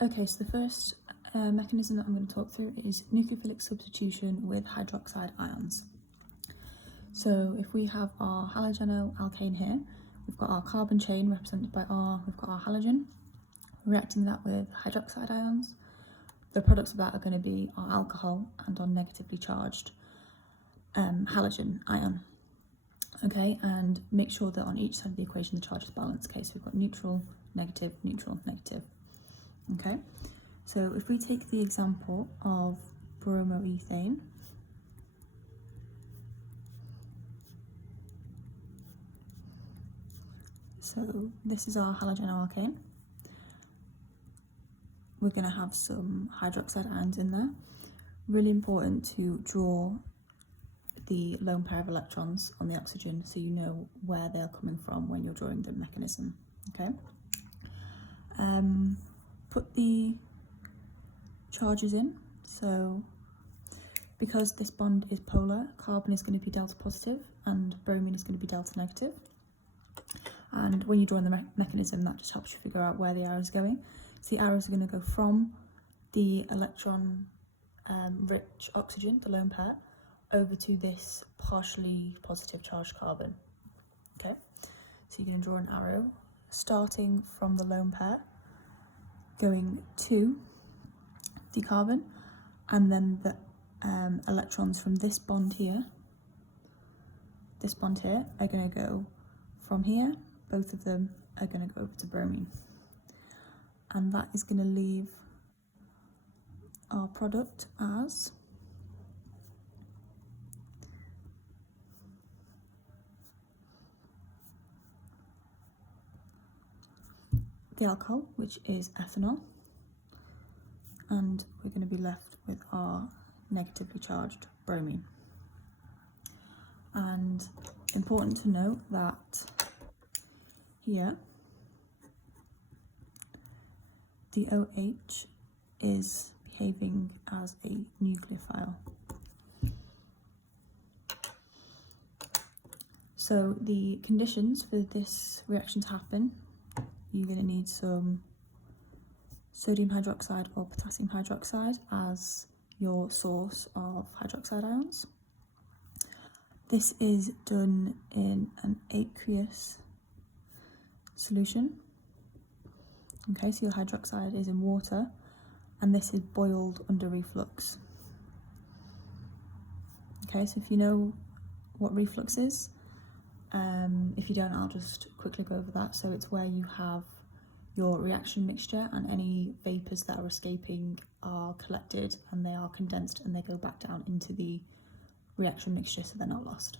Okay, so the first mechanism that I'm going to talk through is nucleophilic substitution with hydroxide ions. So if we have our halogenoalkane here, we've got our carbon chain represented by R, we've got our halogen, reacting that with hydroxide ions. The products of that are going to be our alcohol and our negatively charged halogen ion. Okay, and make sure that on each side of the equation the charge is balanced. Okay, so we've got neutral, negative, neutral, negative. Okay, so if we take the example of bromoethane, so this is our halogenoalkane. We're going to have some hydroxide ions in there. Really important to draw the lone pair of electrons on the oxygen so you know where they're coming from when you're drawing the mechanism. Okay. Put the charges in. So because this bond is polar, carbon is going to be delta positive and bromine is going to be delta negative. And when you're drawing the mechanism, that just helps you figure out where the arrow is going. So the arrows are going to go from the electron rich oxygen, the lone pair, over to this partially positive charged carbon. Okay, so you're going to draw an arrow starting from the lone pair, going to the carbon, and then the electrons from this bond here are going to go from here. Both of them are going to go over to bromine, and that is going to leave our product as the alcohol, which is ethanol, and we're going to be left with our negatively charged bromine. And important to note that here the OH is behaving as a nucleophile. So the conditions for this reaction to happen, you're going to need some sodium hydroxide or potassium hydroxide as your source of hydroxide ions. This is done in an aqueous solution. Okay, so your hydroxide is in water, and this is boiled under reflux. Okay, so if you know what reflux is, if you don't, I'll just quickly go over that. So it's where you have your reaction mixture and any vapours that are escaping are collected and they are condensed and they go back down into the reaction mixture so they're not lost.